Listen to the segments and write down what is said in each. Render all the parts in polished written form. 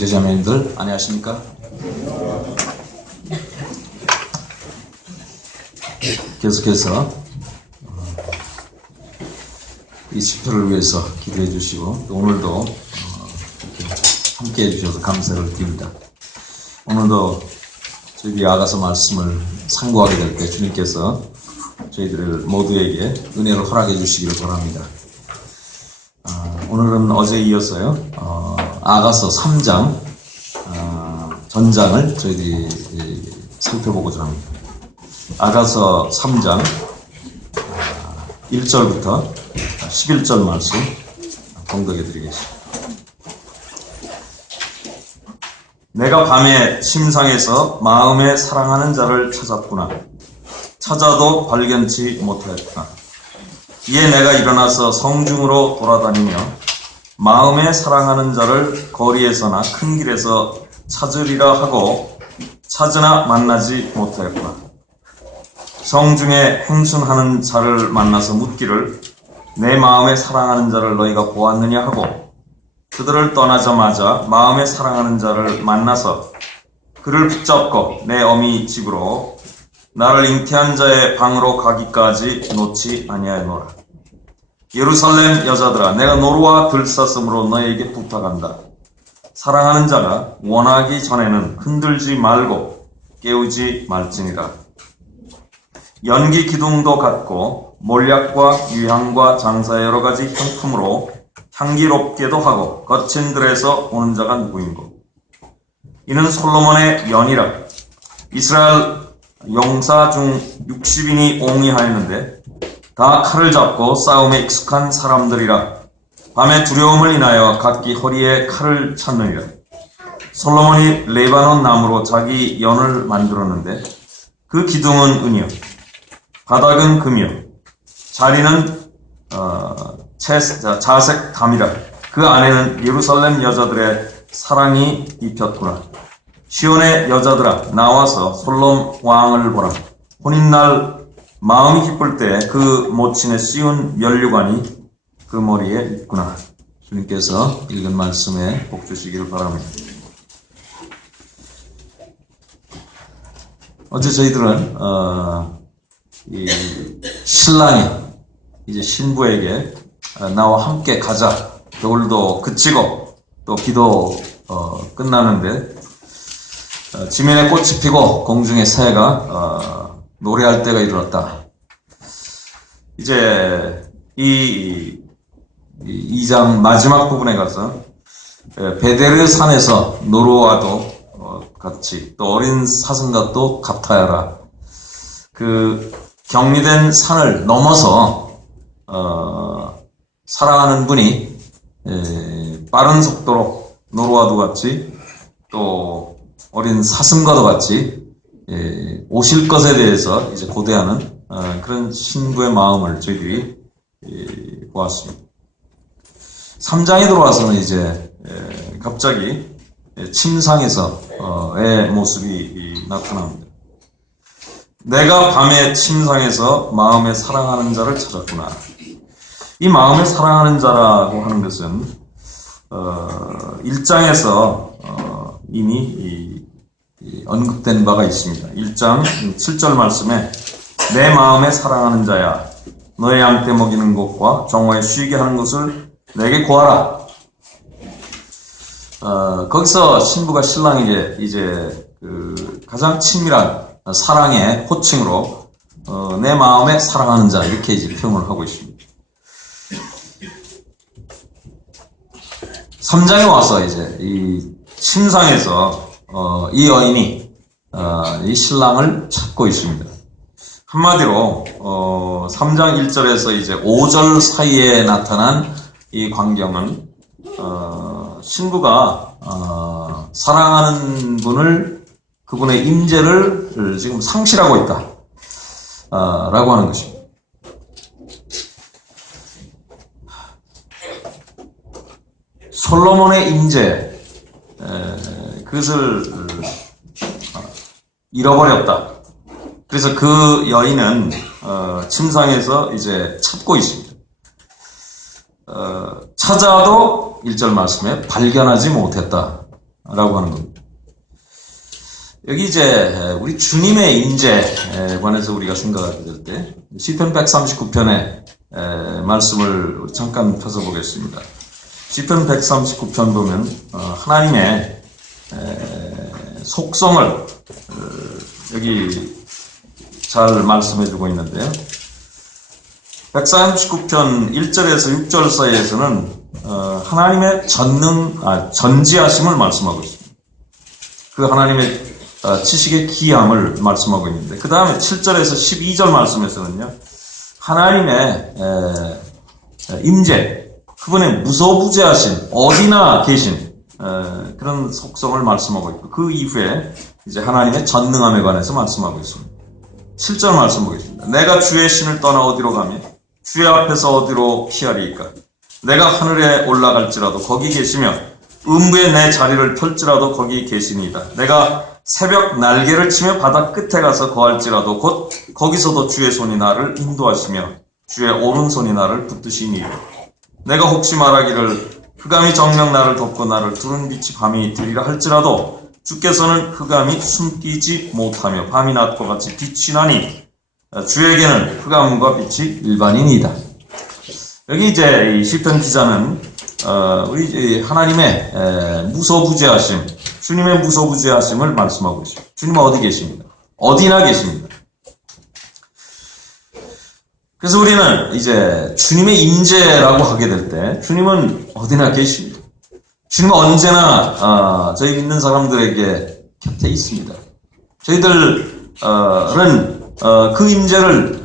형제자매님들 안녕하십니까? 계속해서 이 집회를 위해서 기도해 주시고 또 오늘도 함께 해주셔서 감사를 드립니다. 오늘도 저희 아가서 말씀을 상고하게 될 때 주님께서 저희들 모두에게 은혜를 허락해 주시기를 바랍니다. 오늘은 어제에 이어서요 아가서 3장 전장을 저희들이 살펴보고자 합니다. 아가서 3장 1절부터 11절 말씀 봉독해 드리겠습니다. 내가 밤에 침상에서 마음에 사랑하는 자를 찾았구나. 찾아도 발견치 못하였구나. 이에 내가 일어나서 성중으로 돌아다니며 마음에 사랑하는 자를 거리에서나 큰 길에서 찾으리라 하고 찾으나 만나지 못하였구나. 성중에 행순하는 자를 만나서 묻기를 내 마음에 사랑하는 자를 너희가 보았느냐 하고 그들을 떠나자마자 마음에 사랑하는 자를 만나서 그를 붙잡고 내 어미 집으로 나를 잉태한 자의 방으로 가기까지 놓지 아니하노라. 예루살렘 여자들아, 내가 노루와 들사슴으로 너에게 부탁한다. 사랑하는 자가 원하기 전에는 흔들지 말고 깨우지 말지니라. 연기 기둥도 같고 몰약과 유향과 장사의 여러 가지 향품으로 향기롭게도 하고 거친 들에서 오는 자가 누구인고? 이는 솔로몬의 연이라. 이스라엘 용사 중 60인이 옹이하였는데 다 칼을 잡고 싸움에 익숙한 사람들이라. 밤에 두려움을 인하여 각기 허리에 칼을 찾느니라. 솔로몬이 레바논 나무로 자기 연을 만들었는데 그 기둥은 은이요 바닥은 금이요 자리는 자색 담이라. 그 안에는 예루살렘 여자들의 사랑이 입혔구나. 시온의 여자들아, 나와서 솔롬 왕을 보라. 혼인날 마음이 기쁠 때 그 모친에 씌운 면류관이 그 머리에 있구나. 주님께서 읽은 말씀에 복 주시기를 바랍니다. 어제 저희들은 이 신랑이 이제 신부에게 나와 함께 가자. 겨울도 그치고 또 비도 끝나는데 지면에 꽃이 피고 공중에 새가 노래할 때가 이르렀다. 이제 이 2장 마지막 부분에 가서 베데르 산에서 노루와도 같이 또 어린 사슴과도 같아야라. 그 격리된 산을 넘어서 사랑하는 분이 빠른 속도로 노루와도 같이 또 어린 사슴과도 같이 오실 것에 대해서 이제 고대하는 그런 신부의 마음을 저희들이 보았습니다. 3장에 들어와서는 이제 갑자기 침상에서의 모습이 나타납니다. 내가 밤에 침상에서 마음에 사랑하는 자를 찾았구나. 이 마음에 사랑하는 자라고 하는 것은 1장에서 이미 언급된 바가 있습니다. 1장 7절 말씀에 내 마음에 사랑하는 자야, 너의 양떼 먹이는 곳과 정오에 쉬게 하는 곳을 내게 구하라. 거기서 신부가 신랑에게 이제 그 가장 친밀한 사랑의 호칭으로 내 마음에 사랑하는 자 이렇게 이제 표현을 하고 있습니다. 3장에 와서 이제 이 침상에서 이 여인이 이 신랑을 찾고 있습니다. 한마디로 3장 1절에서 이제 5절 사이에 나타난 이 광경은 신부가 사랑하는 분을 그분의 임재를 지금 상실하고 있다 라고 하는 것입니다. 솔로몬의 임재 그것을 잃어버렸다. 그래서 그 여인은 침상에서 이제 찾고 있습니다. 찾아도 1절 말씀에 발견하지 못했다 라고 하는 겁니다. 여기 이제 우리 주님의 임재에 관해서 우리가 생각하게 될 때 시편 139편의 말씀을 잠깐 펴서보겠습니다. 시편 139편 보면 하나님의 속성을 여기 잘 말씀해주고 있는데요. 139편 1절에서 6절 사이에서는 하나님의 전지하심을 말씀하고 있습니다. 그 하나님의 지식의 기함을 말씀하고 있는데, 그 다음에 7절에서 12절 말씀에서는요, 하나님의 임재, 그분의 무소부재하신, 어디나 계신 그런 속성을 말씀하고 있고, 그 이후에 이제 하나님의 전능함에 관해서 말씀하고 있습니다. 7절 말씀 보겠습니다. 내가 주의 신을 떠나 어디로 가며 주의 앞에서 어디로 피하리이까? 내가 하늘에 올라갈지라도 거기 계시며 음부에 내 자리를 펼지라도 거기 계시니이다. 내가 새벽 날개를 치며 바다 끝에 가서 거할지라도 곧 거기서도 주의 손이 나를 인도하시며 주의 오른손이 나를 붙드시니이다. 내가 혹시 말하기를 흑암이 정녕 나를 덮고 나를 두른 빛이 밤이 들이라 할지라도 주께서는 흑암이 숨기지 못하며 밤이 낮과 같이 빛이 나니 주에게는 흑암과 빛이 일반이니이다. 여기 이제 이 시편 기자는 우리 하나님의 무소부재하심, 주님의 무소부재하심을 말씀하고 있습니다. 주님은 어디 계십니다. 어디나 계십니다. 그래서 우리는 이제 주님의 임재라고 하게 될 때 주님은 어디나 계십니다. 주님은 언제나 저희 믿는 사람들에게 곁에 있습니다. 저희들은 그 임재를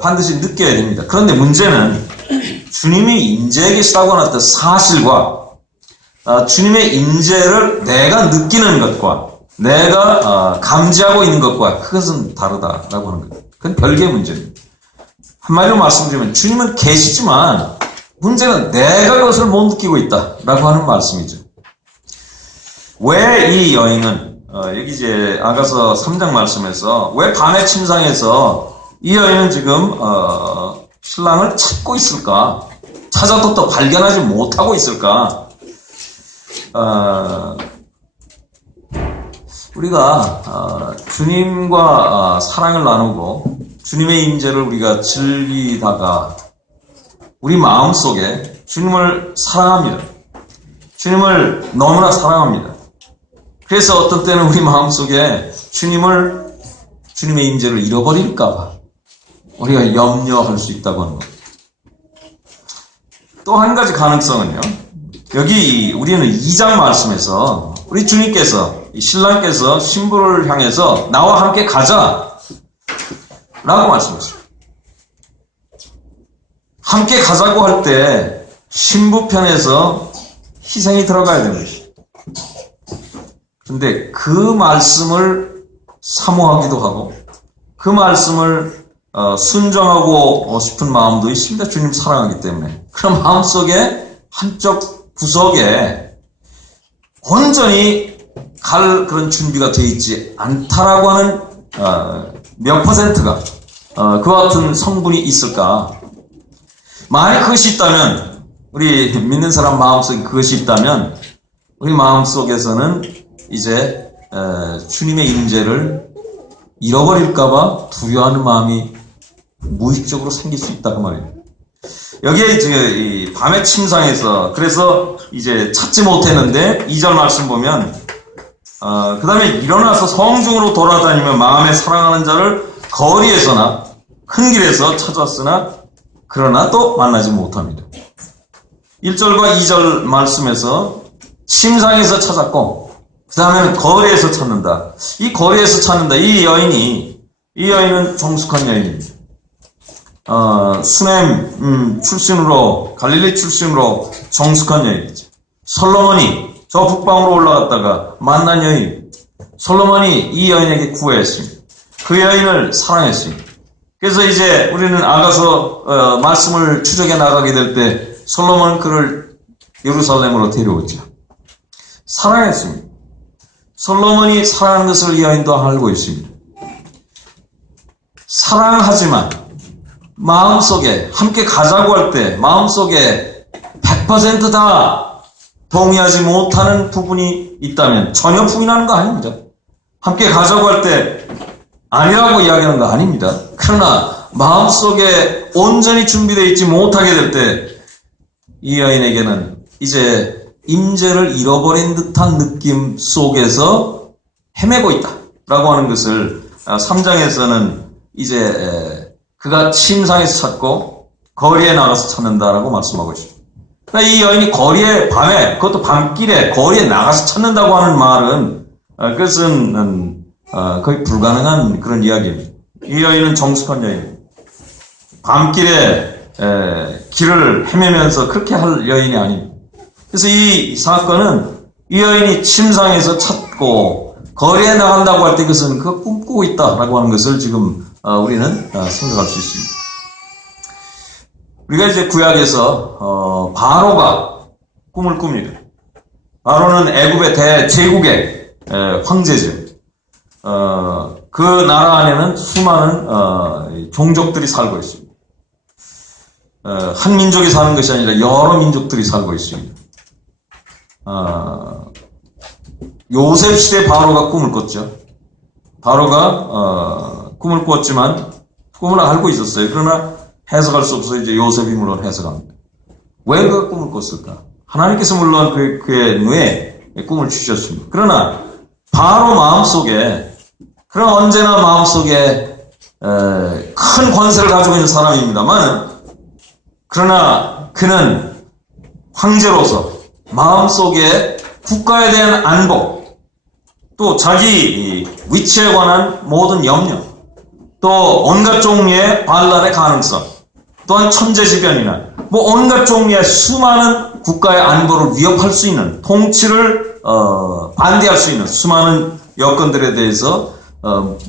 반드시 느껴야 됩니다. 그런데 문제는 주님이 임재에 계시다고 하는 어떤 사실과 주님의 임재를 내가 느끼는 것과 내가 감지하고 있는 것과 그것은 다르다라고 하는 거예요. 그건 별개의 문제입니다. 한마디로 말씀드리면 주님은 계시지만 문제는 내가 그것을 못 느끼고 있다라고 하는 말씀이죠. 왜 이 여인은 여기 이제 아가서 3장 말씀에서 왜 밤의 침상에서 이 여인은 지금 신랑을 찾고 있을까? 찾아도 또 발견하지 못하고 있을까? 우리가 주님과 사랑을 나누고 주님의 임재를 우리가 즐기다가 우리 마음속에 주님을 사랑합니다. 주님을 너무나 사랑합니다. 그래서 어떤 때는 우리 마음속에 주님의 임재를 잃어버릴까봐 우리가 염려할 수 있다고 하는 겁니다. 또 한 가지 가능성은요. 여기 우리는 2장 말씀에서 우리 주님께서 신랑께서 신부를 향해서 나와 함께 가자 라고 말씀했어요. 함께 가자고 할 때 신부 편에서 희생이 들어가야 되는 것이죠. 그런데 그 말씀을 사모하기도 하고 그 말씀을 순종하고 싶은 마음도 있습니다. 주님 사랑하기 때문에. 그런 마음속에 한쪽 구석에 온전히 갈 그런 준비가 되어 있지 않다라고 하는 몇 퍼센트가 그와 같은 성분이 있을까? 만약 그것이 있다면 우리 믿는 사람 마음속에 그것이 있다면 우리 마음속에서는 이제 주님의 임재를 잃어버릴까봐 두려워하는 마음이 무의식적으로 생길 수 있다 그 말이에요. 여기에 이제 이 밤의 침상에서 그래서 이제 찾지 못했는데 2절 말씀 보면 그 다음에 일어나서 성중으로 돌아다니며 마음에 사랑하는 자를 거리에서나 큰 길에서 찾았으나 그러나 또 만나지 못합니다. 1절과 2절 말씀에서 침상에서 찾았고 그 다음에는 거리에서 찾는다. 이 거리에서 찾는다. 이 여인은 정숙한 여인입니다. 수넴 출신으로 갈릴리 출신으로 정숙한 여인이죠. 솔로몬이 저 북방으로 올라갔다가 만난 여인. 솔로몬이 이 여인에게 구애했습니다. 그 여인을 사랑했습니다. 그래서 이제 우리는 아가서 말씀을 추적해 나가게 될 때 솔로몬은 그를 예루살렘으로 데려오죠. 사랑했습니다. 솔로몬이 사랑하는 것을 이 여인도 알고 있습니다. 사랑하지만 마음속에 함께 가자고 할 때 마음속에 100% 다 동의하지 못하는 부분이 있다면 전혀 부인하는 거 아닙니다. 함께 가자고 할 때 아니라고 이야기하는 거 아닙니다. 그러나 마음속에 온전히 준비되어 있지 못하게 될 때 이 여인에게는 이제 임재를 잃어버린 듯한 느낌 속에서 헤매고 있다라고 하는 것을 3장에서는 이제 그가 침상에서 찾고 거리에 나가서 찾는다라고 말씀하고 있습니다. 그러니까 이 여인이 거리에 밤에, 그것도 밤길에 거리에 나가서 찾는다고 하는 말은 그것은 거의 불가능한 그런 이야기입니다. 이 여인은 정숙한 여인입니다. 밤길에 길을 헤매면서 그렇게 할 여인이 아닙니다. 그래서 이 사건은 이 여인이 침상에서 찾고 거리에 나간다고 할 때 그것은 그 꿈꾸고 있다라고 하는 것을 지금 우리는 생각할 수 있습니다. 우리가 이제 구약에서 바로가 꿈을 꿉니다. 바로는 애굽의 대제국의 황제죠. 그 나라 안에는 수많은 종족들이 살고 있습니다. 한 민족이 사는 것이 아니라 여러 민족들이 살고 있습니다. 요셉 시대 바로가 꿈을 꿨죠. 바로가 꿈을 꿨지만 꿈을 알고 있었어요. 그러나 해석할 수 없어서 이제 요셉이 물론 해석합니다. 왜 그가 꿈을 꿨을까? 하나님께서 물론 그의 뇌에 꿈을 주셨습니다. 그러나 바로 마음속에, 그러나 언제나 마음속에 큰 권세를 가지고 있는 사람입니다만, 그러나 그는 황제로서 마음속에 국가에 대한 안보, 또 자기 위치에 관한 모든 염려, 또 온갖 종류의 반란의 가능성, 또한 천재지변이나 뭐 온갖 종류의 수많은 국가의 안보를 위협할 수 있는, 통치를 반대할 수 있는 수많은 여건들에 대해서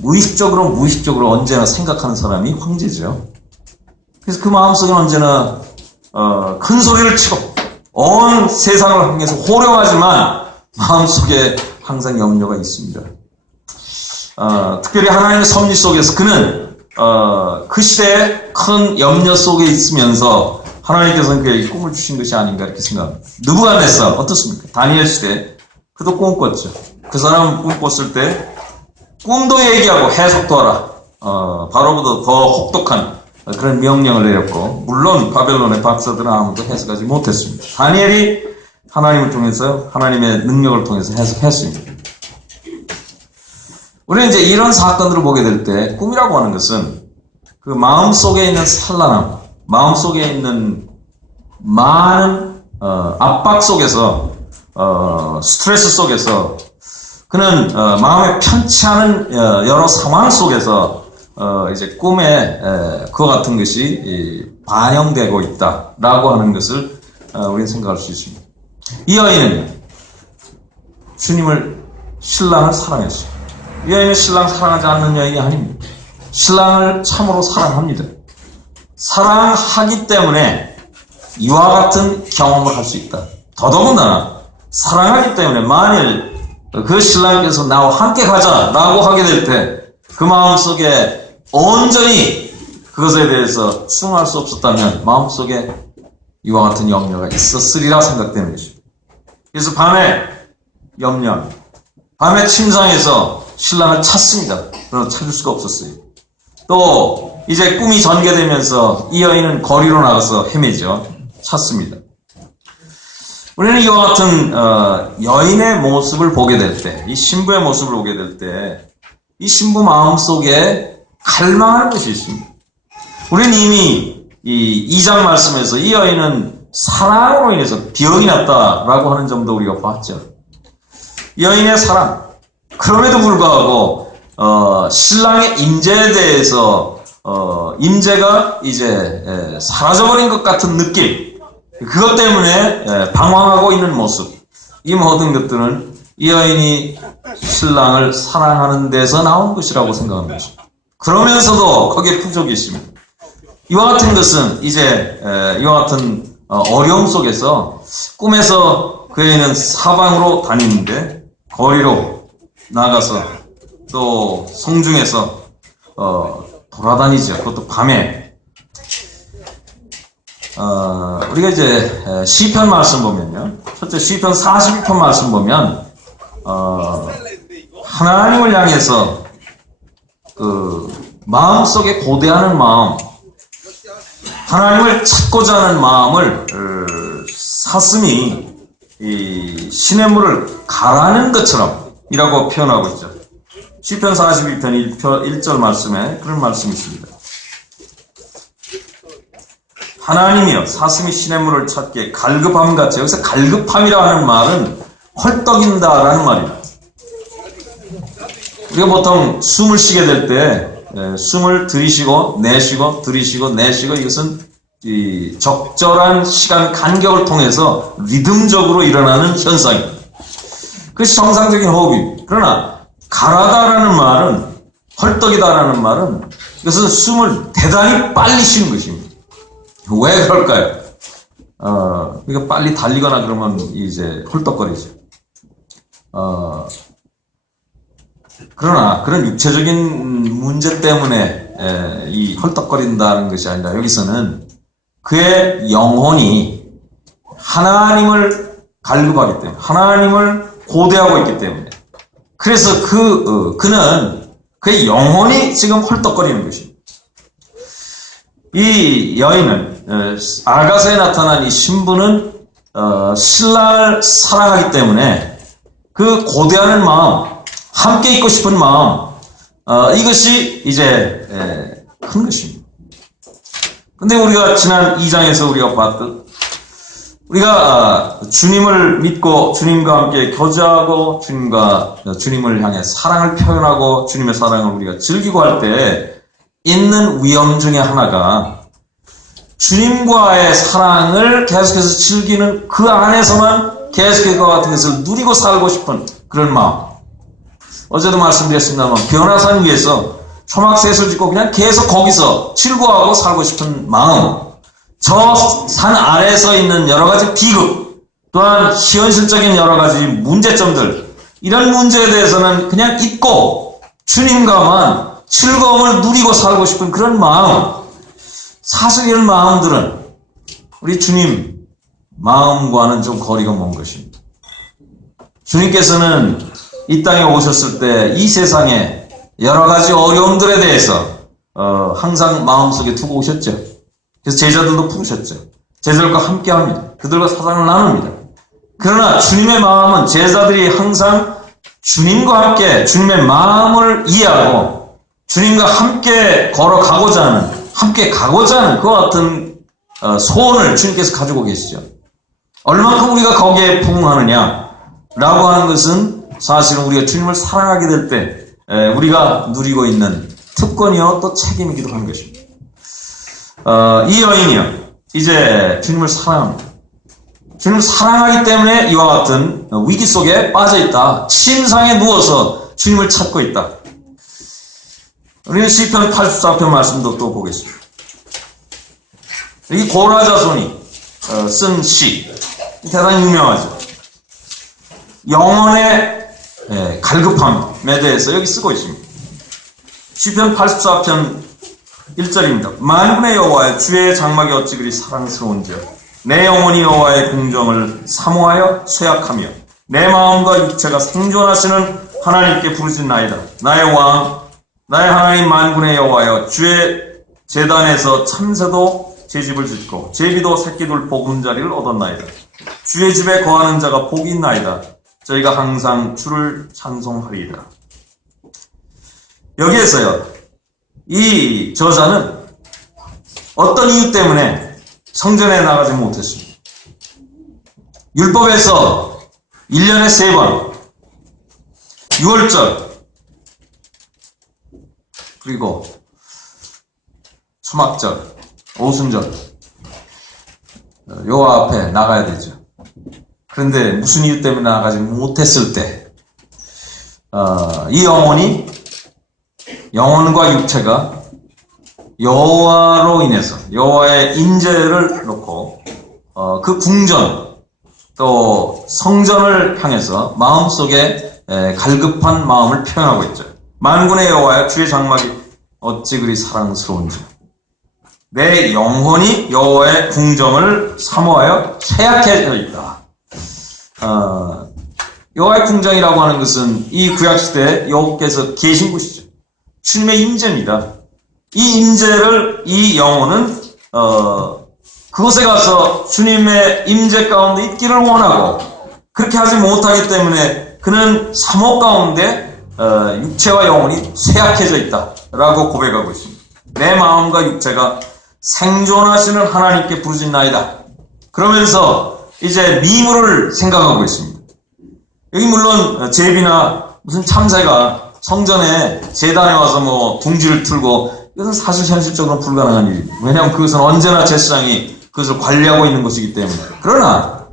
무의식적으로 언제나 생각하는 사람이 황제죠. 그래서 그 마음속에는 언제나 큰 소리를 치고 온 세상을 향해서 호령하지만 마음속에 항상 염려가 있습니다. 특별히 하나님의 섭리 속에서 그는 그 시대에 큰 염려 속에 있으면서 하나님께서는 그에게 꿈을 주신 것이 아닌가 이렇게 생각합니다. 느부갓네살 어떻습니까? 다니엘 시대 그도 꿈 꿨죠. 그 사람은 꿈 꿨을 때 꿈도 얘기하고 해석도 하라. 바로보다 더 혹독한 그런 명령을 내렸고, 물론 바벨론의 박사들은 아무도 해석하지 못했습니다. 다니엘이 하나님을 통해서, 하나님의 능력을 통해서 해석했습니다. 우리는 이제 이런 사건들을 보게 될 때 꿈이라고 하는 것은 그 마음속에 있는 산란함, 마음속에 있는 많은 압박 속에서, 스트레스 속에서, 그는 마음에 편치 않은 여러 상황 속에서 이제 꿈에 그와 같은 것이 반영되고 있다라고 하는 것을 우리는 생각할 수 있습니다. 이 여인은 주님을, 신랑을 사랑했어요. 이 여인은 신랑 사랑하지 않는 여인이 아닙니다. 신랑을 참으로 사랑합니다. 사랑하기 때문에 이와 같은 경험을 할 수 있다. 더더군다나 사랑하기 때문에 만일 그 신랑께서 나와 함께 가자라고 하게 될 때 그 마음속에 온전히 그것에 대해서 수긍할 수 없었다면 마음속에 이와 같은 염려가 있었으리라 생각되는 것입니다. 그래서 밤에 염려합니다. 밤에 침상에서 신랑을 찾습니다. 그러나 찾을 수가 없었어요. 또 이제 꿈이 전개되면서 이 여인은 거리로 나가서 헤매죠. 찾습니다. 우리는 이와 같은 여인의 모습을 보게 될 때, 이 신부의 모습을 보게 될 때 이 신부 마음속에 갈망하는 것이 있습니다. 우리는 이미 이 2장 말씀에서 이 여인은 사랑으로 인해서 병이 났다라고 하는 점도 우리가 봤죠. 여인의 사랑, 그럼에도 불구하고 신랑의 임재에 대해서 임재가 이제 사라져버린 것 같은 느낌, 그것 때문에 방황하고 있는 모습, 이 모든 것들은 이 여인이 신랑을 사랑하는 데서 나온 것이라고 생각하는 것입니다. 그러면서도 거기에 부족이 있습니다. 이와 같은 것은 이제 이와 같은 어려움 속에서 꿈에서 그 여인은 사방으로 다니는데 거리로 나가서 또 성중에서 돌아다니죠. 그것도 밤에. 우리가 이제 시편 말씀 보면요. 첫째 시편 42편 말씀 보면 하나님을 향해서 그 마음속에 고대하는 마음, 하나님을 찾고자 하는 마음을 사슴이 이 시냇물을 가라는 것처럼 이라고 표현하고 있죠. 시편 42편 1절 말씀에 그런 말씀이 있습니다. 하나님이여 사슴이 시냇물을 찾기에 갈급함같이, 여기서 갈급함이라 하는 말은 헐떡인다라는 말이에요. 우리가 보통 숨을 쉬게 될 때 숨을 들이쉬고 내쉬고 들이쉬고 내쉬고, 이것은 이 적절한 시간 간격을 통해서 리듬적으로 일어나는 현상입니다. 그것이 정상적인 호흡입니다. 그러나 가라다라는 말은, 헐떡이다라는 말은, 이것은 숨을 대단히 빨리 쉬는 것입니다. 왜 그럴까요? 우리가 빨리 달리거나 그러면 이제 헐떡거리죠. 그러나 그런 육체적인 문제 때문에 이 헐떡거린다는 것이 아니라, 여기서는 그의 영혼이 하나님을 갈급하기 때문에, 하나님을 고대하고 있기 때문에, 그래서 그는 그의 영혼이 지금 헐떡거리는 것입니다. 이 여인은, 아가서에 나타난 이 신부는 신랑을 사랑하기 때문에 그 고대하는 마음, 함께 있고 싶은 마음, 이것이 이제 큰 것입니다. 근데 우리가 지난 2장에서 우리가 봤듯, 우리가 주님을 믿고 주님과 함께 교제하고 주님을 향해 사랑을 표현하고 주님의 사랑을 우리가 즐기고 할 때 있는 위험 중에 하나가, 주님과의 사랑을 계속해서 즐기는 그 안에서만 계속해서 그와 같은 것을 누리고 살고 싶은 그런 마음. 어제도 말씀드렸습니다만, 변화산 위에서 초막셋을 짓고 그냥 계속 거기서 즐거워하고 살고 싶은 마음, 저 산 아래에서 있는 여러 가지 비극, 또한 현실적인 여러 가지 문제점들, 이런 문제에 대해서는 그냥 잊고 주님과만 즐거움을 누리고 살고 싶은 그런 마음, 사실 이런 마음들은 우리 주님 마음과는 좀 거리가 먼 것입니다. 주님께서는 이 땅에 오셨을 때 이 세상에 여러 가지 어려움들에 대해서 항상 마음속에 두고 오셨죠. 그래서 제자들도 부르셨죠. 제자들과 함께합니다. 그들과 사랑을 나눕니다. 그러나 주님의 마음은 제자들이 항상 주님과 함께 주님의 마음을 이해하고 주님과 함께 걸어가고자 하는, 함께 가고자 하는 그와 같은 소원을 주님께서 가지고 계시죠. 얼만큼 우리가 거기에 부응하느냐라고 하는 것은 사실은 우리가 주님을 사랑하게 될 때 우리가 누리고 있는 특권이요 또 책임이기도 한 것입니다. 이 여인이요 이제 주님을 사랑합니다. 주님을 사랑하기 때문에 이와 같은 위기 속에 빠져있다. 침상에 누워서 주님을 찾고 있다. 우리는 시편 84편 말씀도 또 보겠습니다. 이 고라자손이 쓴 시, 대단히 유명하죠. 영혼의 갈급함에 대해서 여기 쓰고 있습니다. 시편 84편 1절입니다. 만군의 여호와여, 주의 장막이 어찌 그리 사랑스러운지요. 내 영혼이 여호와의 궁정을 사모하여 쇠약하며 내 마음과 육체가 생존하시는 하나님께 부르짖나이다. 나의 왕, 나의 하나님 만군의 여호와여, 주의 제단에서 참새도 제 집을 짓고 제비도 새끼들 보금자리를 얻었나이다. 주의 집에 거하는 자가 복이 있나이다. 저희가 항상 주를 찬송하리이다. 여기에서요, 이 저자는 어떤 이유 때문에 성전에 나가지 못했습니다. 율법에서 1년에 3번, 6월절, 그리고 초막절, 오순절, 여호와 앞에 나가야 되죠. 그런데 무슨 이유 때문에 나가지 못했을 때, 이 영혼과 육체가 여호와로 인해서 여호와의 인재를 놓고 그 궁전 또 성전을 향해서 마음속에 갈급한 마음을 표현하고 있죠. 만군의 여호와여, 주의 장막이 어찌 그리 사랑스러운지. 내 영혼이 여호와의 궁정을 사모하여 쇠약해져 있다. 여호와의 궁정이라고 하는 것은 이 구약시대에 여호와께서 계신 곳이죠. 주님의 임재입니다. 이 임재를 이 영혼은 그곳에 가서 주님의 임재 가운데 있기를 원하고, 그렇게 하지 못하기 때문에 그는 사모 가운데 육체와 영혼이 쇠약해져 있다라고 고백하고 있습니다. 내 마음과 육체가 생존하시는 하나님께 부르짖나이다. 그러면서 이제 미물을 생각하고 있습니다. 여기 물론 제비나 무슨 참새가 성전에 제단에 와서 뭐 둥지를 틀고, 이것은 사실 현실적으로 불가능한 일입니다. 왜냐하면 그것은 언제나 제사장이 그것을 관리하고 있는 것이기 때문에. 그러나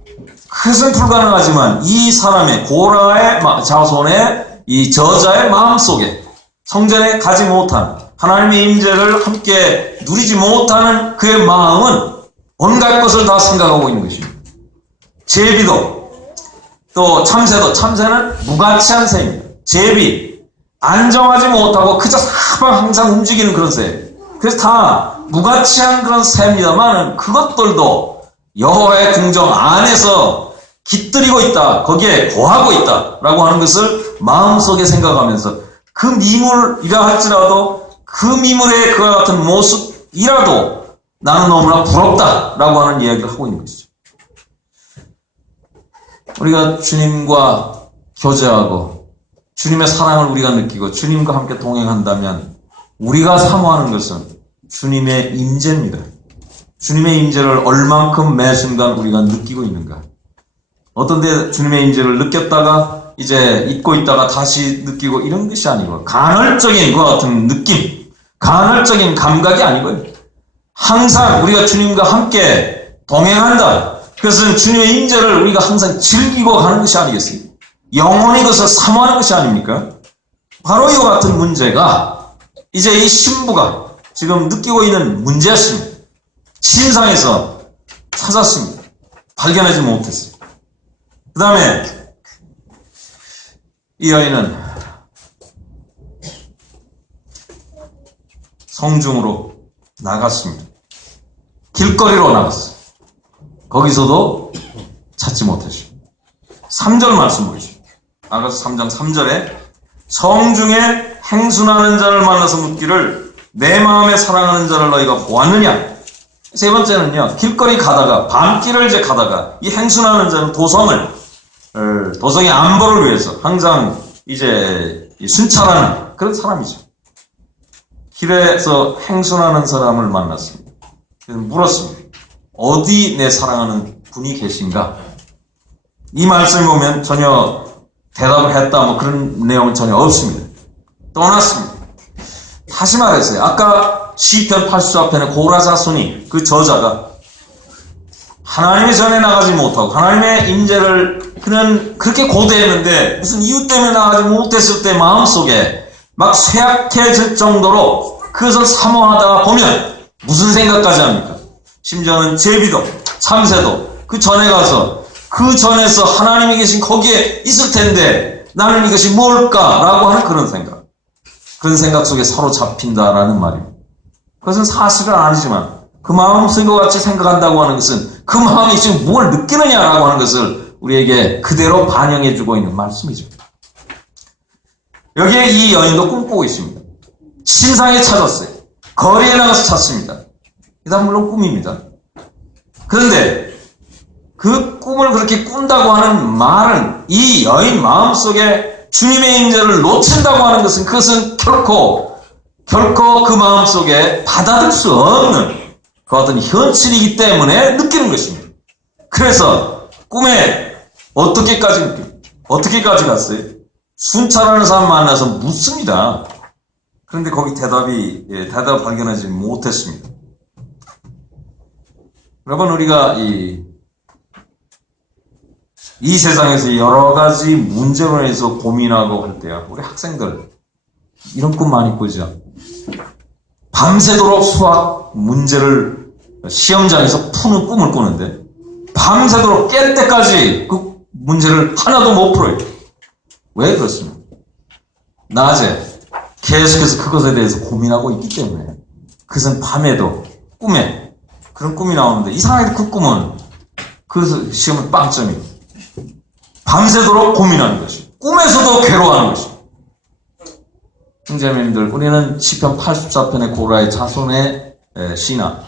그것은 불가능하지만 이 사람의 고라의 자손의 이 저자의 마음속에 성전에 가지 못한 하나님의 임재를 함께 누리지 못하는 그의 마음은 온갖 것을 다 생각하고 있는 것입니다. 제비도 또 참새는 무가치한 새입니다. 제비 안정하지 못하고 그저 사방 항상 움직이는 그런 새. 그래서 다 무가치한 그런 새입니다만 그것들도 여호와의 궁정 안에서 깃들이고 있다, 거기에 거하고 있다라고 하는 것을 마음속에 생각하면서 그 미물이라 할지라도 그 미물의 그와 같은 모습이라도 나는 너무나 부럽다라고 하는 이야기를 하고 있는 것이죠. 우리가 주님과 교제하고 주님의 사랑을 우리가 느끼고 주님과 함께 동행한다면 우리가 사모하는 것은 주님의 임재입니다. 주님의 임재를 얼만큼 매 순간 우리가 느끼고 있는가. 어떤 데 주님의 임재를 느꼈다가 이제 잊고 있다가 다시 느끼고 이런 것이 아니고 간헐적인 그와 같은 느낌, 간헐적인 감각이 아니고요. 항상 우리가 주님과 함께 동행한다. 그것은 주님의 임재를 우리가 항상 즐기고 가는 것이 아니겠습니까? 영원히 그것을 사모하는 것이 아닙니까? 바로 이와 같은 문제가 이제 이 신부가 지금 느끼고 있는 문제였습니다. 신상에서 찾았습니다. 발견하지 못했습니다. 그 다음에 이 여인은 성중으로 나갔습니다. 길거리로 나갔어요. 거기서도 찾지 못했습니다. 3절 말씀 보시죠. 아가서 3장 3절에 성중에 행순하는 자를 만나서 묻기를 내 마음에 사랑하는 자를 너희가 보았느냐? 세 번째는요, 길거리 가다가, 밤길을 이제 가다가, 이 행순하는 자는 도성의 안보를 위해서 항상 이제 순찰하는 그런 사람이죠. 길에서 행순하는 사람을 만났습니다. 그래서 물었습니다. 어디 내 사랑하는 분이 계신가? 이 말씀을 보면 전혀 대답을 했다 뭐 그런 내용은 전혀 없습니다. 떠났습니다. 다시 말했어요. 아까 시편 84편의 고라 자손이 그 저자가 하나님의 전에 나가지 못하고 하나님의 임재를 그는 그렇게 고대했는데 무슨 이유 때문에 나가지 못했을 때 마음속에 막 쇠약해질 정도로 그것을 사모하다가 보면 무슨 생각까지 합니까? 심지어는 제비도 참새도 그 전에 가서 그 전에서 하나님이 계신 거기에 있을 텐데 나는 이것이 뭘까라고 하는 그런 생각 속에 사로잡힌다라는 말입니다. 그것은 사실은 아니지만 그 마음속인 것 같이 생각한다고 하는 것은 그 마음이 지금 뭘 느끼느냐라고 하는 것을 우리에게 그대로 반영해주고 있는 말씀이죠. 여기에 이 여인도 꿈꾸고 있습니다. 신상에 찾았어요. 거리에 나가서 찾습니다. 일단 물론 꿈입니다. 그런데 그 꿈을 그렇게 꾼다고 하는 말은 이 여인 마음속에 주님의 임재를 놓친다고 하는 것은 그것은 결코 그 마음속에 받아들일 수 없는 그 어떤 현실이기 때문에 느끼는 것입니다. 그래서 꿈에 어떻게까지 갔어요? 순찰하는 사람 만나서 묻습니다. 그런데 거기 대답을 발견하지 못했습니다. 여러분, 우리가 이 세상에서 여러 가지 문제로 인해서 고민하고 할 때요. 우리 학생들 이런 꿈 많이 꾸죠. 밤새도록 수학 문제를 시험장에서 푸는 꿈을 꾸는데 밤새도록 깰 때까지 그 문제를 하나도 못 풀어요. 왜 그렇습니까? 낮에 계속해서 그것에 대해서 고민하고 있기 때문에 그것은 밤에도 꿈에 그런 꿈이 나오는데 이상하게 그 꿈은 그 시험은 빵점이에요. 밤새도록 고민하는 것이, 꿈에서도 괴로워하는 것이. 형제님들, 우리는 시편 84편의 고라의 자손의 시나,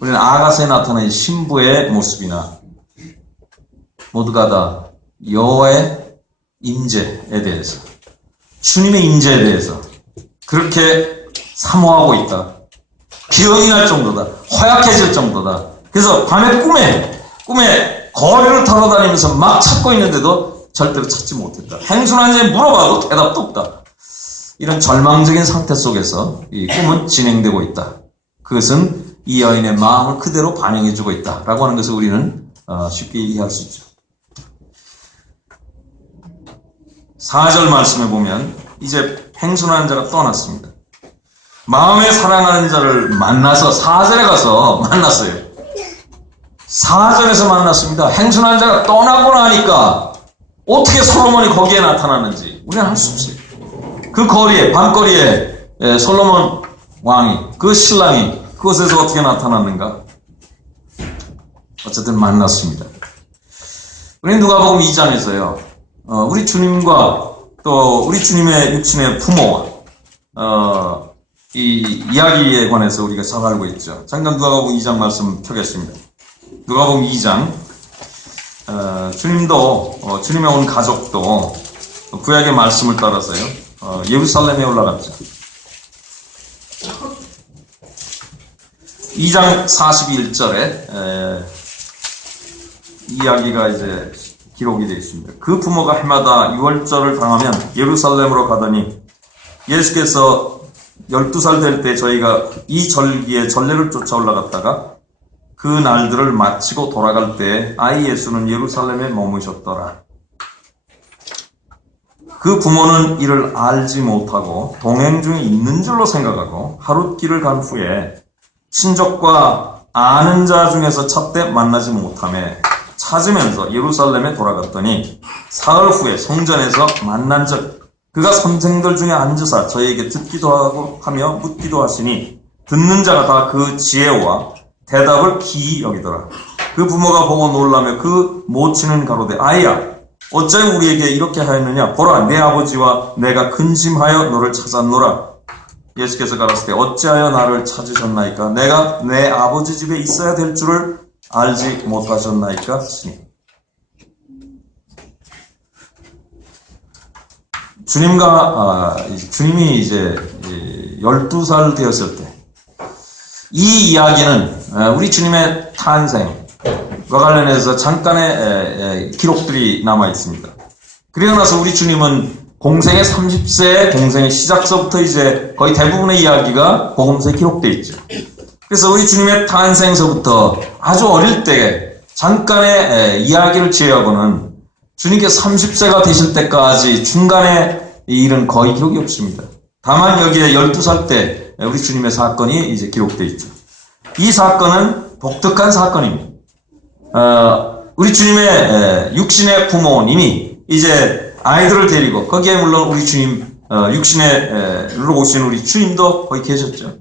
우리는 아가서에 나타난 신부의 모습이나 모두가 다 여호와의 임재에 대해서, 주님의 임재에 대해서 그렇게 사모하고 있다. 기억이 날 정도다. 허약해질 정도다. 그래서 밤에 꿈에 거리를 돌아다니면서 막 찾고 있는데도 절대로 찾지 못했다. 행순한 자에 물어봐도 대답도 없다. 이런 절망적인 상태 속에서 이 꿈은 진행되고 있다. 그것은 이 여인의 마음을 그대로 반영해주고 있다라고 하는 것을 우리는 쉽게 이해할 수 있죠. 4절 말씀에 보면 이제 행순한 자가 떠났습니다. 마음에 사랑하는 자를 만나서 4절에 가서 만났어요. 4절에서 만났습니다. 행순한 자가 떠나고 나니까 어떻게 솔로몬이 거기에 나타나는지 우리는 알 수 없어요. 그 거리에, 밤거리에 솔로몬 왕이, 그 신랑이 그곳에서 어떻게 나타났는가? 어쨌든 만났습니다. 우리는 누가복음 2장에서요, 우리 주님과 또 우리 주님의 육신의 부모와 이 이야기에 관해서 우리가 잘 알고 있죠. 잠깐 누가복음 2장 말씀 펴겠습니다. 누가복음 2장, 주님도 주님의 온 가족도 구약의 말씀을 따라서요, 예루살렘에 올라갔죠. 2장 41절에 이야기가 이제 기록이 되어 있습니다. 그 부모가 해마다 유월절을 당하면 예루살렘으로 가더니 예수께서 12살 될 때 저희가 이 절기에 전례를 쫓아 올라갔다가 그 날들을 마치고 돌아갈 때 아이 예수는 예루살렘에 머무셨더라. 그 부모는 이를 알지 못하고 동행 중에 있는 줄로 생각하고 하룻길을 간 후에 친족과 아는 자 중에서 찾되 만나지 못하며 찾으면서 예루살렘에 돌아갔더니 사흘 후에 성전에서 만난 적 그가 선생들 중에 앉으사 저희에게 듣기도 하고 하며 묻기도 하시니 듣는 자가 다 그 지혜와 대답을 기이 여기더라. 그 부모가 보고 놀라며 그 모친은 가로되 아이야 어찌하여 우리에게 이렇게 하였느냐 보라 내 아버지와 내가 근심하여 너를 찾았노라. 예수께서 가라사대 어찌하여 나를 찾으셨나이까 내가 내 아버지 집에 있어야 될 줄을 알지 못하셨나이까 하시니 주님이 이제 12살 되었을 때 이 이야기는 우리 주님의 탄생과 관련해서 잠깐의 기록들이 남아 있습니다. 그리고 나서 우리 주님은 공생의 30세 공생의 시작서부터 이제 거의 대부분의 이야기가 복음서에 기록되어 있죠. 그래서 우리 주님의 탄생서부터 아주 어릴 때 잠깐의 이야기를 제외하고는 주님께서 30세가 되실 때까지 중간에 이 일은 거의 기록이 없습니다. 다만 여기에 12살 때 우리 주님의 사건이 이제 기록되어 있죠. 이 사건은 독특한 사건입니다. 우리 주님의 육신의 부모님이 이제 아이들을 데리고 거기에 물론 우리 주님 육신으로 오신 우리 주님도 거기 계셨죠.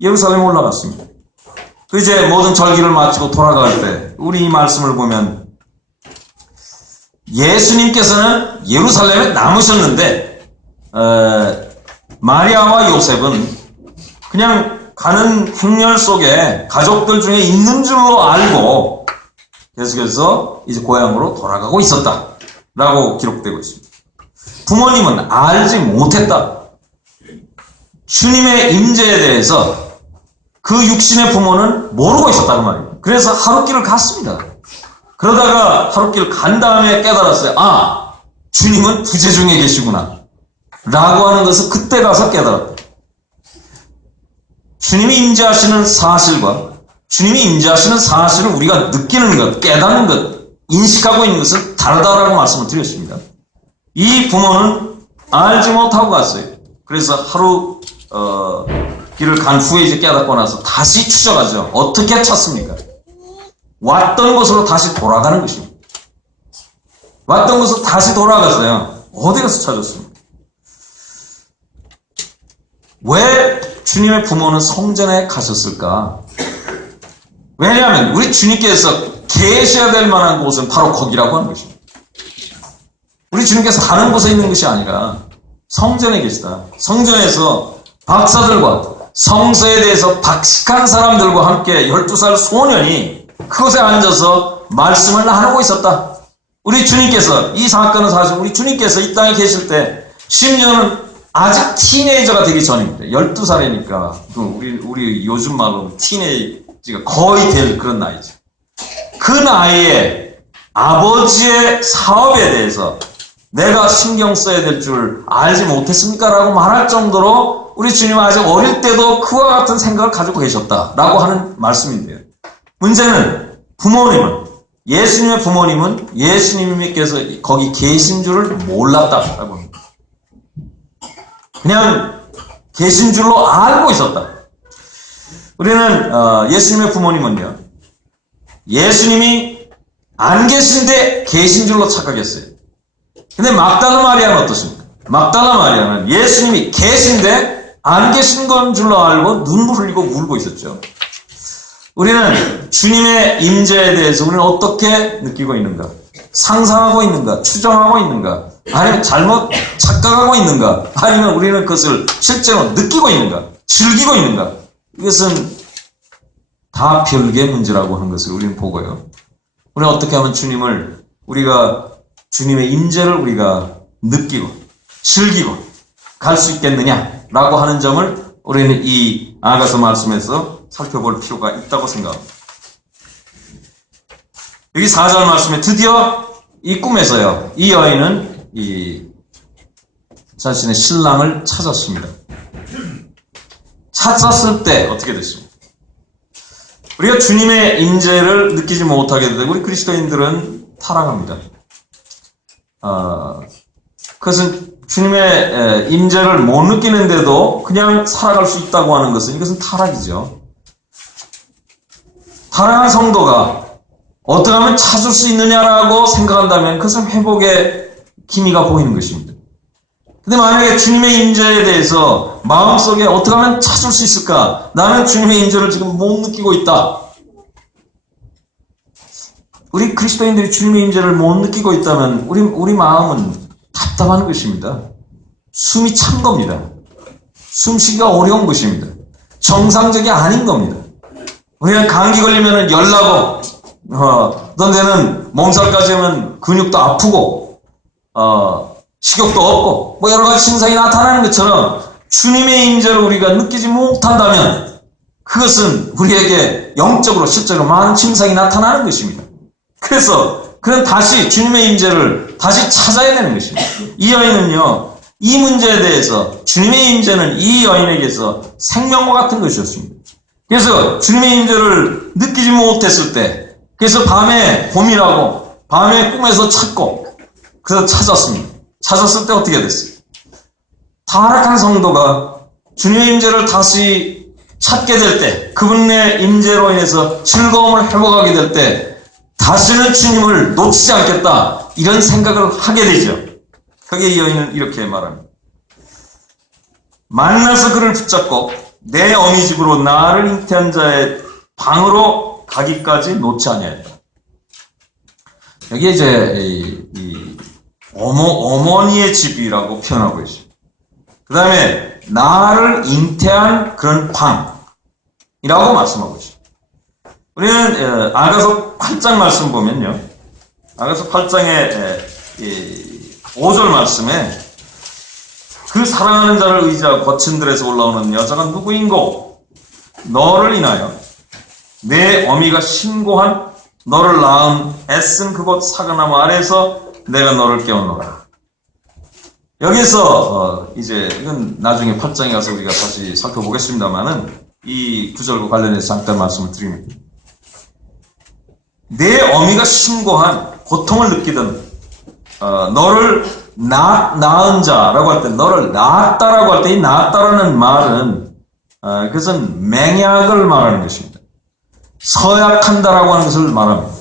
예루살렘에 올라갔습니다. 그 이제 모든 절기를 마치고 돌아갈 때 우리 이 말씀을 보면 예수님께서는 예루살렘에 남으셨는데 마리아와 요셉은 그냥 가는 행렬 속에 가족들 중에 있는 줄로 알고 계속해서 이제 고향으로 돌아가고 있었다라고 기록되고 있습니다. 부모님은 알지 못했다. 주님의 임재에 대해서 그 육신의 부모는 모르고 있었다는 말이에요. 그래서 하룻길을 갔습니다. 그러다가 하룻길 간 다음에 깨달았어요. 아, 주님은 부재 중에 계시구나 라고 하는 것을 그때 가서 깨달았다. 주님이 임재하시는 사실과 주님이 임재하시는 사실을 우리가 느끼는 것, 깨닫는 것, 인식하고 있는 것은 다르다라고 말씀을 드렸습니다. 이 부모는 알지 못하고 갔어요. 그래서 하루 길을 간 후에 이제 깨닫고 나서 다시 추적하죠. 어떻게 찾습니까? 왔던 곳으로 다시 돌아가는 것입니다. 왔던 곳으로 다시 돌아갔어요. 어디 가서 찾았습니까? 왜 주님의 부모는 성전에 가셨을까? 왜냐하면 우리 주님께서 계셔야 될 만한 곳은 바로 거기라고 하는 것입니다. 우리 주님께서 다른 곳에 있는 것이 아니라 성전에 계시다. 성전에서 박사들과 성서에 대해서 박식한 사람들과 함께 12살 소년이 그곳에 앉아서 말씀을 나누고 있었다. 우리 주님께서, 이 사건은 사실 우리 주님께서 이 땅에 계실 때 심지어는 아직 티네이저가 되기 전입니다. 12살이니까 우리 요즘 말로 티네이저가 거의 될 그런 나이죠. 그 나이에 아버지의 사업에 대해서 내가 신경 써야 될 줄 알지 못했습니까? 라고 말할 정도로 우리 주님은 아직 어릴 때도 그와 같은 생각을 가지고 계셨다라고 하는 말씀인데요. 문제는 부모님은, 예수님의 부모님은 예수님께서 거기 계신 줄을 몰랐다라고 합니다. 그냥 계신 줄로 알고 있었다. 우리는 예수님의 부모님은요, 예수님이 안 계신데 계신 줄로 착각했어요. 근데 막달라 마리아는 어떻습니까? 막달라 마리아는 예수님이 계신데 안 계신 건 줄로 알고 눈물 흘리고 울고 있었죠. 우리는 주님의 임재에 대해서 우리는 어떻게 느끼고 있는가? 상상하고 있는가? 추정하고 있는가? 아니면 잘못 착각하고 있는가? 아니면 우리는 그것을 실제로 느끼고 있는가? 즐기고 있는가? 이것은 다 별개의 문제라고 하는 것을 우리는 보고요. 우리는 어떻게 하면 주님의 임재를 우리가 느끼고 즐기고 갈 수 있겠느냐라고 하는 점을 우리는 이 아가서 말씀에서 살펴볼 필요가 있다고 생각합니다. 여기 4절 말씀에 드디어 이 꿈에서요, 이 여인은 이 자신의 신랑을 찾았습니다. 찾았을 때 어떻게 됐습니까? 우리가 주님의 임재를 느끼지 못하게 되고 우리 그리스도인들은 타락합니다. 그것은 주님의 임재를 못 느끼는데도 그냥 살아갈 수 있다고 하는 것은 이것은 타락이죠. 타락한 성도가 어떻게 하면 찾을 수 있느냐라고 생각한다면 그것은 회복의 기미가 보이는 것입니다. 근데 만약에 주님의 임재에 대해서 마음속에 어떻게 하면 찾을 수 있을까? 나는 주님의 임재를 지금 못 느끼고 있다. 우리 그리스도인들이 주님의 임재를 못 느끼고 있다면 우리 마음은 답답한 것입니다. 숨이 찬 겁니다. 숨쉬기가 어려운 것입니다. 정상적이 아닌 겁니다. 우리는 감기 걸리면 열나고 어떤 데는 몸살까지 하면 근육도 아프고 식욕도 없고 뭐 여러 가지 증상이 나타나는 것처럼 주님의 임재를 우리가 느끼지 못한다면 그것은 우리에게 영적으로 실제로 많은 증상이 나타나는 것입니다. 그래서 그는 다시 주님의 임재를 다시 찾아야 되는 것입니다. 이 여인은요, 이 문제에 대해서 주님의 임재는 이 여인에게서 생명과 같은 것이었습니다. 그래서 주님의 임재를 느끼지 못했을 때, 그래서 밤에 고민하고 밤에 꿈에서 찾고 그래서 찾았습니다. 찾았을 때 어떻게 됐어요? 타락한 성도가 주님의 임재를 다시 찾게 될 때, 그분의 임재로 인해서 즐거움을 회복하게 될 때 다시는 주님을 놓치지 않겠다, 이런 생각을 하게 되죠. 거기에 이 여인은 이렇게 말합니다. 만나서 그를 붙잡고 내 어미 집으로 나를 잉태한 자의 방으로 가기까지 놓지 아니하였다. 여기에 이제 어머니의 집이라고 표현하고 있습니다. 그 다음에 나를 잉태한 그런 방이라고 말씀하고 있습니다. 우리는 아가서 8장 말씀 보면요, 아가서 8장의 5절 말씀에 그 사랑하는 자를 의지하고 거친 들에서 올라오는 여자가 누구인고 너를 인하여 내 어미가 신고한 너를 낳은 애쓴 그곳 사과나무 아래에서 내가 너를 깨웠노라. 여기서 이제 이건 나중에 8장에 가서 우리가 다시 살펴보겠습니다만은 이 구절과 관련해서 잠깐 말씀을 드립니다. 내 어미가 신고한 고통을 느끼던 너를 낳은 자라고 할 때, 너를 낳았다라고 할 때 이 낳았다라는 말은 그것은 맹약을 말하는 것입니다. 서약한다라고 하는 것을 말합니다.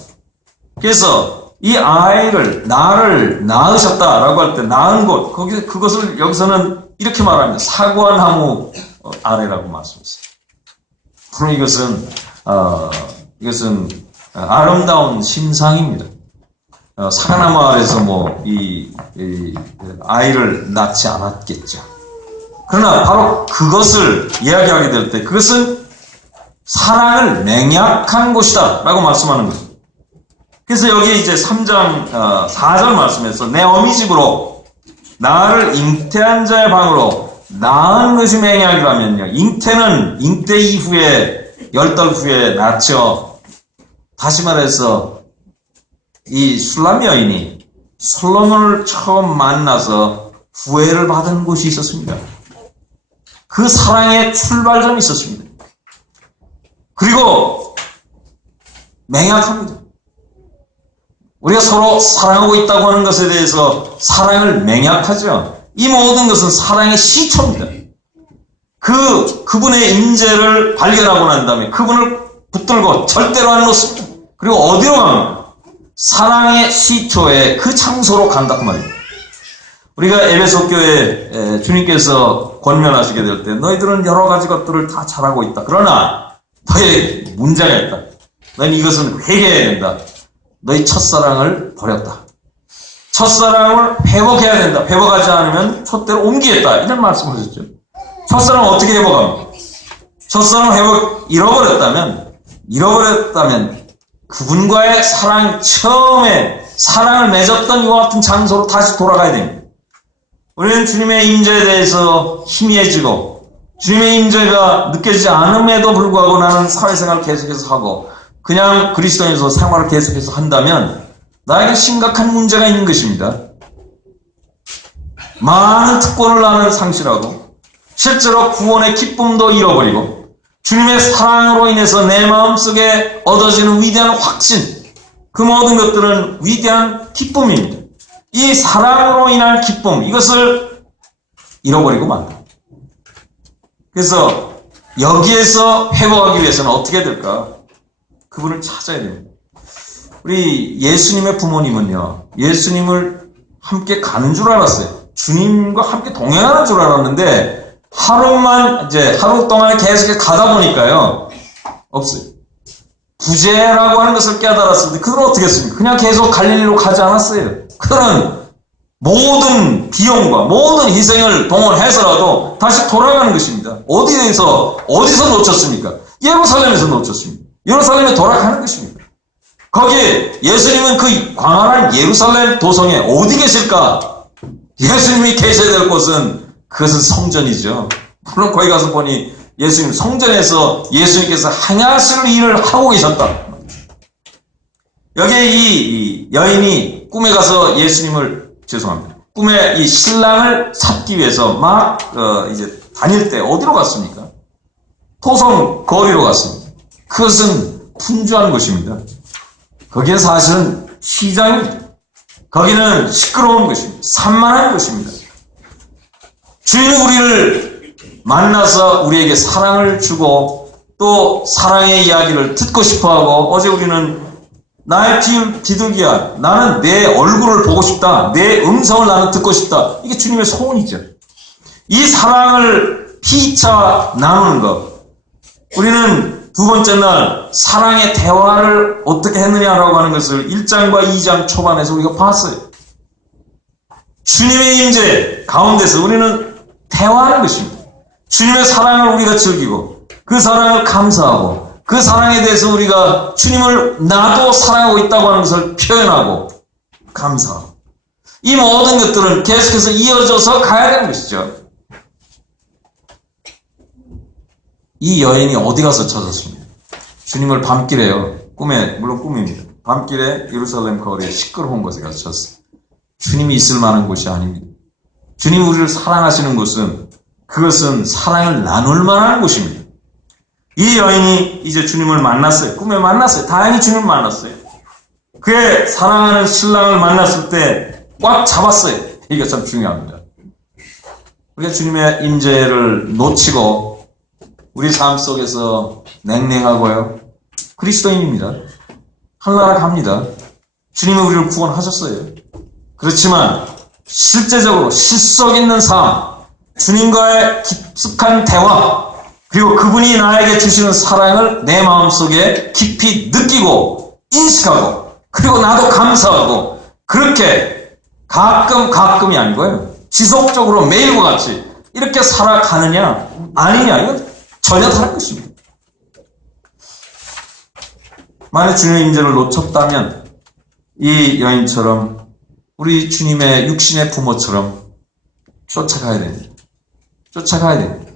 그래서 이 아이를 나를 낳으셨다라고 할 때 낳은 곳, 그것을 여기서는 이렇게 말합니다. 사과나무 아래라고 말씀했어요. 그럼 이것은 이것은 아름다운 심상입니다. 사과나무 아래서 아이를 낳지 않았겠죠. 그러나 바로 그것을 이야기하게 될 때 그것은 사랑을 맹약한 곳이다 라고 말씀하는 거죠. 그래서 여기 이제 3장 4절 말씀에서 내 어미 집으로 나를 잉태한 자의 방으로 낳은 것이 맹약이라면요. 잉태는 잉태 이후에 10달 후에 낳죠. 다시 말해서 이 술람 여인이 솔로몬을 처음 만나서 후회를 받은 곳이 있었습니다. 그 사랑의 출발점이 있었습니다. 그리고 맹약합니다. 우리가 서로 사랑하고 있다고 하는 것에 대해서 사랑을 맹약하죠. 이 모든 것은 사랑의 시초입니다. 그분의 임재를 발견하고 난 다음에 그분을 붙들고 절대로 안 놓습니다. 그리고 어디로 갑니까? 사랑의 시초에 그 장소로 간다 그 말입니다. 우리가 에베소 교회에 주님께서 권면하시게 될 때 너희들은 여러 가지 것들을 다 잘하고 있다. 그러나 너희 문제가 있다. 너희는 이것은 회개해야 된다. 너희 첫사랑을 버렸다. 첫사랑을 회복해야 된다. 회복하지 않으면 촛대로 옮기겠다. 이런 말씀을 하셨죠. 첫사랑을 어떻게 회복합니까? 첫사랑을 잃어버렸다면 그분과의 처음에 사랑을 맺었던 이와 같은 장소로 다시 돌아가야 됩니다. 우리는 주님의 임재에 대해서 희미해지고 주님의 임재가 느껴지지 않음에도 불구하고 나는 사회생활을 계속해서 하고 그냥 그리스도인으로서 생활을 계속해서 한다면 나에게 심각한 문제가 있는 것입니다. 많은 특권을 나는 상실하고 실제로 구원의 기쁨도 잃어버리고 주님의 사랑으로 인해서 내 마음속에 얻어지는 위대한 확신, 그 모든 것들은 위대한 기쁨입니다. 이 사랑으로 인한 기쁨, 이것을 잃어버리고 만다. 그래서 여기에서 회복하기 위해서는 어떻게 될까? 그분을 찾아야 됩니다. 우리 예수님의 부모님은요, 예수님을 함께 가는 줄 알았어요. 주님과 함께 동행하는 줄 알았는데, 하루 동안에 계속 가다 보니까요, 없어요. 부재라고 하는 것을 깨달았을 때, 그걸 어떻게 했습니까? 그냥 계속 갈릴리로 가지 않았어요. 그는 모든 비용과 모든 희생을 동원해서라도 다시 돌아가는 것입니다. 어디서 놓쳤습니까? 예루살렘에서 놓쳤습니다. 예루살렘에 돌아가는 것입니다. 거기에 예수님은 그 광활한 예루살렘 도성에 어디 계실까? 예수님이 계셔야 될 곳은 그것은 성전이죠. 물론 거기 가서 보니 예수님 성전에서 예수님께서 행하실 일을 하고 계셨다. 여기에 이 여인이 꿈에 가서 꿈에 이 신랑을 찾기 위해서 이제 다닐 때 어디로 갔습니까? 토성 거리로 갔습니다. 그것은 분주한 곳입니다. 거기는 사실은 시장입니다. 거기는 시끄러운 것입니다. 산만한 곳입니다. 주님은 우리를 만나서 우리에게 사랑을 주고 또 사랑의 이야기를 듣고 싶어하고 어제 우리는 나의 비둘기야. 나는 내 얼굴을 보고 싶다. 내 음성을 나는 듣고 싶다. 이게 주님의 소원이죠. 이 사랑을 피차 나누는 것. 우리는 두 번째 날 사랑의 대화를 어떻게 했느냐라고 하는 것을 1장과 2장 초반에서 우리가 봤어요. 주님의 임재 가운데서 우리는 대화하는 것입니다. 주님의 사랑을 우리가 즐기고 그 사랑을 감사하고 그 사랑에 대해서 우리가 주님을 나도 사랑하고 있다고 하는 것을 표현하고 감사하고 이 모든 것들은 계속해서 이어져서 가야 되는 것이죠. 이 여인이 어디 가서 찾았습니까? 주님을 밤길에요. 물론 꿈입니다. 밤길에 예루살렘 거리에 시끄러운 곳에 가서 찾았어요. 주님이 있을 만한 곳이 아닙니다. 주님 우리를 사랑하시는 곳은 그것은 사랑을 나눌 만한 곳입니다. 이 여인이 이제 주님을 만났어요. 꿈에 만났어요. 다행히 주님을 만났어요. 그의 사랑하는 신랑을 만났을 때 꽉 잡았어요. 이게 참 중요합니다. 우리가 주님의 임재를 놓치고 우리 삶 속에서 냉랭하고요. 그리스도인입니다. 하늘나라 갑니다. 주님이 우리를 구원하셨어요. 그렇지만 실제적으로 실속 있는 삶, 주님과의 깊숙한 대화, 그리고 그분이 나에게 주시는 사랑을 내 마음속에 깊이 느끼고 인식하고 그리고 나도 감사하고 그렇게 가끔이 아니고요. 지속적으로 매일과 같이 이렇게 살아가느냐 아니냐 이건 전혀 다른 것입니다. 만약 주님의 임재를 놓쳤다면 이 여인처럼 우리 주님의 육신의 부모처럼 쫓아가야 됩니다. 쫓아가야 됩니다.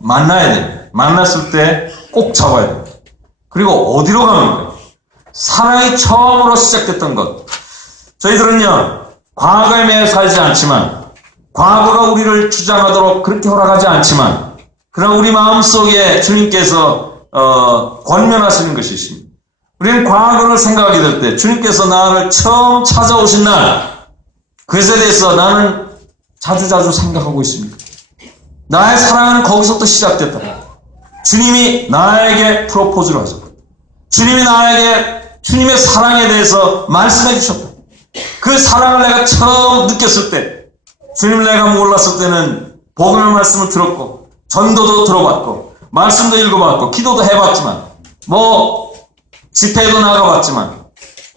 만나야 됩니다. 만났을 때 꼭 잡아야 됩니다. 그리고 어디로 갑니까? 사랑이 처음으로 시작됐던 것. 저희들은요, 과거에 매여 살지 않지만, 과거가 우리를 주장하도록 그렇게 허락하지 않지만, 그러나 우리 마음속에 주님께서 권면하시는 것이 있습니다. 우리는 과거를 생각하게 될 때, 주님께서 나를 처음 찾아오신 날, 그것에 대해서 나는 자주자주 생각하고 있습니다. 나의 사랑은 거기서부터 시작됐다. 주님이 나에게 프로포즈를 하셨다. 주님이 나에게 주님의 사랑에 대해서 말씀해 주셨다. 그 사랑을 내가 처음 느꼈을 때, 주님을 내가 몰랐을 때는 복음의 말씀을 들었고, 전도도 들어봤고, 말씀도 읽어봤고, 기도도 해봤지만, 집회에도 나가봤지만,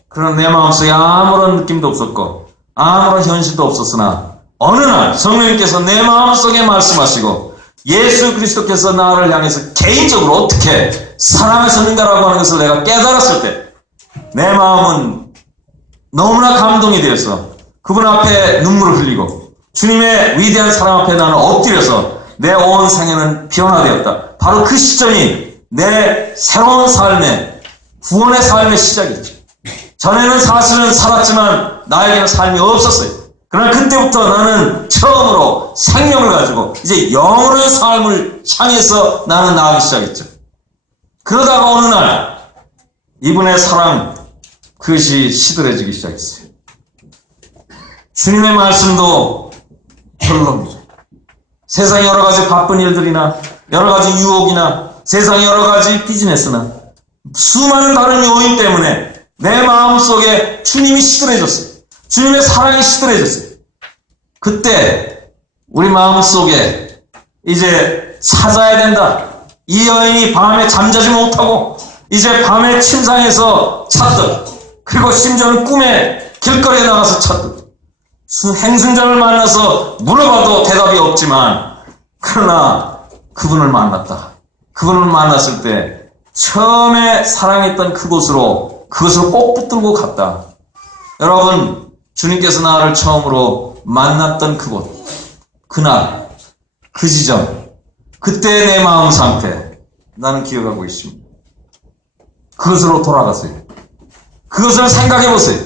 그런 내 마음속에 아무런 느낌도 없었고, 아무런 현실도 없었으나, 어느 날 성령님께서 내 마음속에 말씀하시고, 예수 그리스도께서 나를 향해서 개인적으로 어떻게 사랑하셨는가라고 하는 것을 내가 깨달았을 때, 내 마음은 너무나 감동이 되어서 그분 앞에 눈물을 흘리고 주님의 위대한 사랑 앞에 나는 엎드려서 내 온 생애는 변화되었다. 바로 그 시점이 내 새로운 삶의 구원의 삶의 시작이죠. 전에는 사실은 살았지만 나에게는 삶이 없었어요. 그러나 그때부터 나는 처음으로 생명을 가지고 이제 영원한 삶을 향해서 나는 나아가기 시작했죠. 그러다가 어느 날 이분의 사랑 그것이 시들해지기 시작했어요. 주님의 말씀도 별로입니다. 세상의 여러 가지 바쁜 일들이나 여러 가지 유혹이나 세상의 여러 가지 비즈니스나 수많은 다른 요인 때문에 내 마음속에 주님이 시들해졌어요. 주님의 사랑이 시들해졌어요. 그때 우리 마음속에 이제 찾아야 된다. 이 여인이 밤에 잠자지 못하고 이제 밤에 침상에서 찾듯 그리고 심지어는 꿈에 길거리에 나가서 찾듯 행순자를 만나서 물어봐도 대답이 없지만 그러나 그분을 만났다. 그분을 만났을 때 처음에 사랑했던 그것을 꼭 붙들고 갔다. 여러분 주님께서 나를 처음으로 만났던 그곳, 그날, 그 지점, 그때의 내 마음 상태 나는 기억하고 있습니다. 그것으로 돌아가세요. 그것을 생각해 보세요.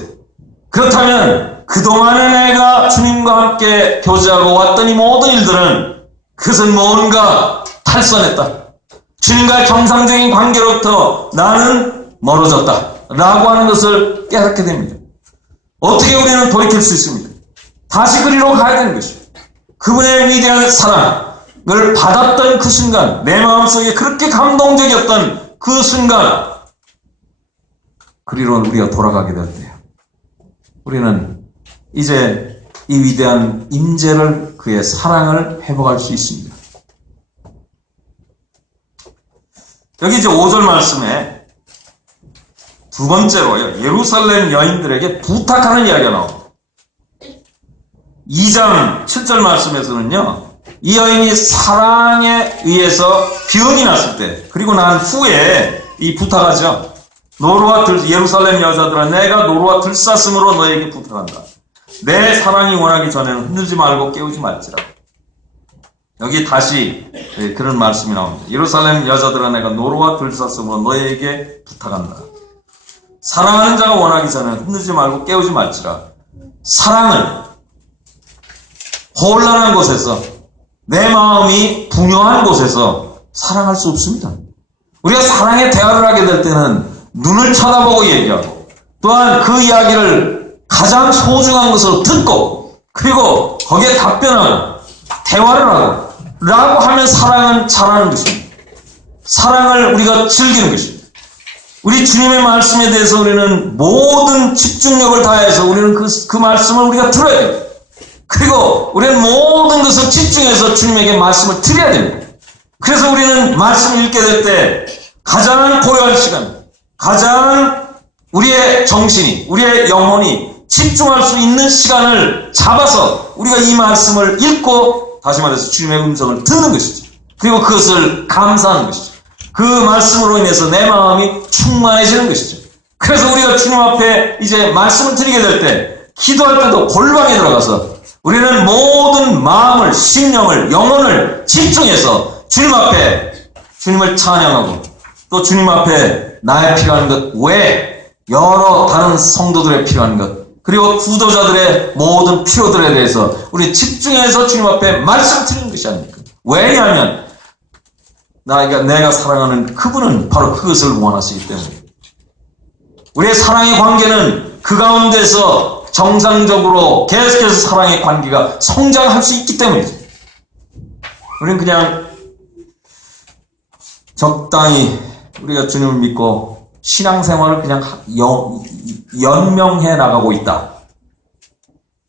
그렇다면 그동안에 내가 주님과 함께 교제하고 왔던 이 모든 일들은 그것은 뭔가 탈선했다. 주님과의 정상적인 관계로부터 나는 멀어졌다. 라고 하는 것을 깨닫게 됩니다. 어떻게 우리는 돌이킬 수 있습니까? 다시 그리로 가야 되는 것입니다. 그분의 위대한 사랑을 받았던 그 순간, 내 마음속에 그렇게 감동적이었던 그 순간, 그리로 우리가 돌아가게 될 때요. 우리는 이제 이 위대한 임재를 그의 사랑을 회복할 수 있습니다. 여기 이제 5절 말씀에 두 번째로요, 예루살렘 여인들에게 부탁하는 이야기가 나옵니다. 2장 7절 말씀에서는요, 이 여인이 사랑에 의해서 비음이 났을 때, 그리고 난 후에 이 부탁하죠. 예루살렘 여자들아, 내가 노루와 들사슴으로 너에게 부탁한다. 내 사랑이 원하기 전에는 흔들지 말고 깨우지 말지라. 여기 다시 그런 말씀이 나옵니다. 예루살렘 여자들아, 내가 노루와 들사슴으로 너에게 부탁한다. 사랑하는 자가 원하기 전에는 흔들지 말고 깨우지 말지라. 사랑을 혼란한 곳에서, 내 마음이 분요한 곳에서 사랑할 수 없습니다. 우리가 사랑의 대화를 하게 될 때는 눈을 쳐다보고 얘기하고, 또한 그 이야기를 가장 소중한 것으로 듣고, 그리고 거기에 답변하고 대화를 하고 라고 하면 사랑은 잘하는 것입니다. 사랑을 우리가 즐기는 것입니다. 우리 주님의 말씀에 대해서 우리는 모든 집중력을 다해서 우리는 그 말씀을 우리가 들어야 됩니다. 그리고 우리는 모든 것을 집중해서 주님에게 말씀을 드려야 됩니다. 그래서 우리는 말씀을 읽게 될 때 가장 고요한 시간, 가장 우리의 정신이, 우리의 영혼이 집중할 수 있는 시간을 잡아서 우리가 이 말씀을 읽고, 다시 말해서 주님의 음성을 듣는 것이죠. 그리고 그것을 감사하는 것이죠. 그 말씀으로 인해서 내 마음이 충만해지는 것이죠. 그래서 우리가 주님 앞에 이제 말씀을 드리게 될 때, 기도할 때도 골방에 들어가서 우리는 모든 마음을, 심령을, 영혼을 집중해서 주님 앞에 주님을 찬양하고, 또 주님 앞에 나의 필요한 것 외에 여러 다른 성도들의 필요한 것, 그리고 구도자들의 모든 필요들에 대해서 우리 집중해서 주님 앞에 말씀 드리는 것이 아닙니까? 왜냐하면 내가 사랑하는 그분은 바로 그것을 원하시기 때문에, 우리의 사랑의 관계는 그 가운데서 정상적으로 계속해서 사랑의 관계가 성장할 수 있기 때문이죠. 우리는 그냥 적당히 우리가 주님을 믿고 신앙생활을 그냥 연명해 나가고 있다.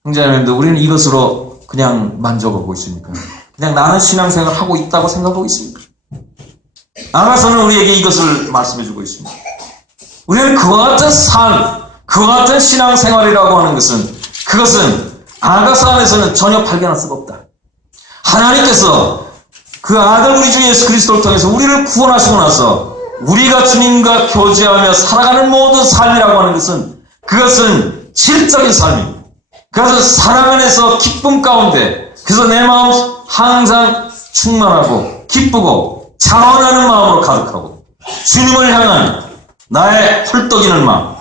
형제자매님들, 우리는 이것으로 그냥 만족하고 있습니까? 그냥 나는 신앙생활을 하고 있다고 생각하고 있습니까? 아가서는 우리에게 이것을 말씀해주고 있습니다. 우리는 그와 같은 삶, 그와 같은 신앙생활이라고 하는 것은, 그것은 아가서 안에서는 전혀 발견할 수가 없다. 하나님께서 그 아들 우리 주 예수 그리스도를 통해서 우리를 구원하시고 나서 우리가 주님과 교제하며 살아가는 모든 삶이라고 하는 것은, 그것은 질적인 삶입니다. 그래서 사랑 안에서 기쁨 가운데, 그래서 내 마음 항상 충만하고 기쁘고 자원하는 마음으로 가득하고, 주님을 향한 나의 헐떡이는 마음,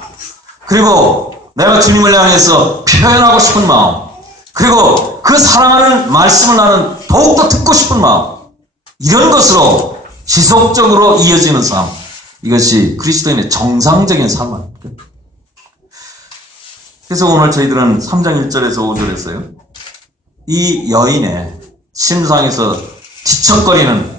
그리고 내가 주님을 향해서 표현하고 싶은 마음, 그리고 그 사랑하는 말씀을 나는 더욱더 듣고 싶은 마음, 이런 것으로 지속적으로 이어지는 삶, 이것이 그리스도인의 정상적인 삶 아닙니까? 그래서 오늘 저희들은 3장 1절에서 5절에서요, 이 여인의 심상에서 뒤척거리는